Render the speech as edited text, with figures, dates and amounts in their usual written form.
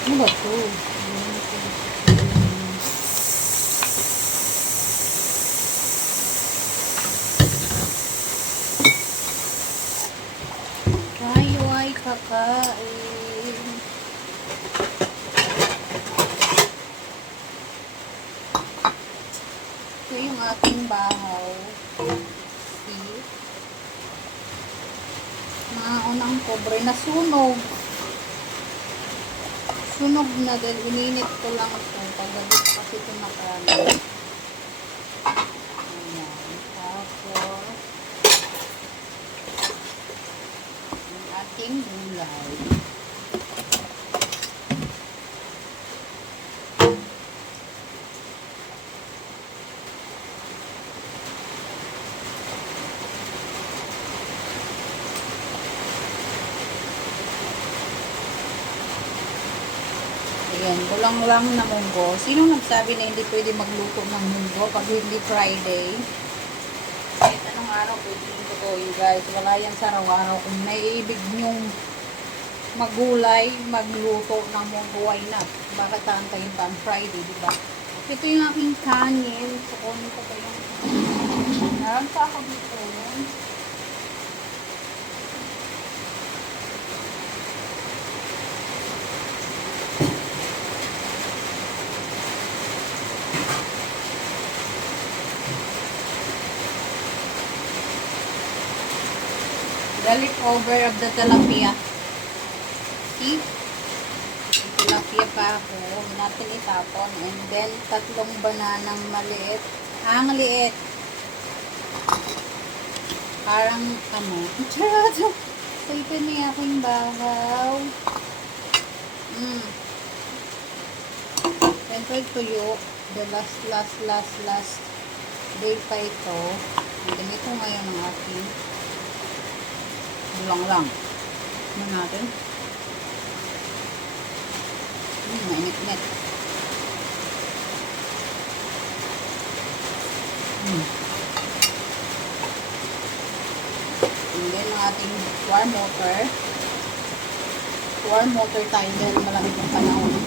Ano ba ito? Tayo ay kakain. Ito yung ating bahaw. See? Naunang pobre na sunog. Sunog na dahil ininit ko lang ito. Pagdalit kasi ito nakaano. Ayan. Tapos, yung ating gulay. Ayan, kulang lang na munggo. Sino nagsabi na hindi pwede magluto ng munggo pag hindi Friday? Kahit anong araw pwede ito ko, you guys. Wala yan sa araw-araw. Kung naiibig nyong magulay, magluto ng munggo, why not? Bakit taantayin pa ang Friday, di ba? Ito yung aking kanin. So, kunin ko pa yung naran pa ako dito. The leftover of the tilapia. See? Tilapia pa ako. Huwag natin itapon. And then, 3 bananang maliit. Ang liit. Parang, charot. So, ito na yung aking bahaw. Siyempre, tuyo. The last day pa ito. Ganito ngayon ang aking lang. Ano natin? Mainit-init. And then, ang ating warm water. Warm water tayo dahil malamig ang panahon.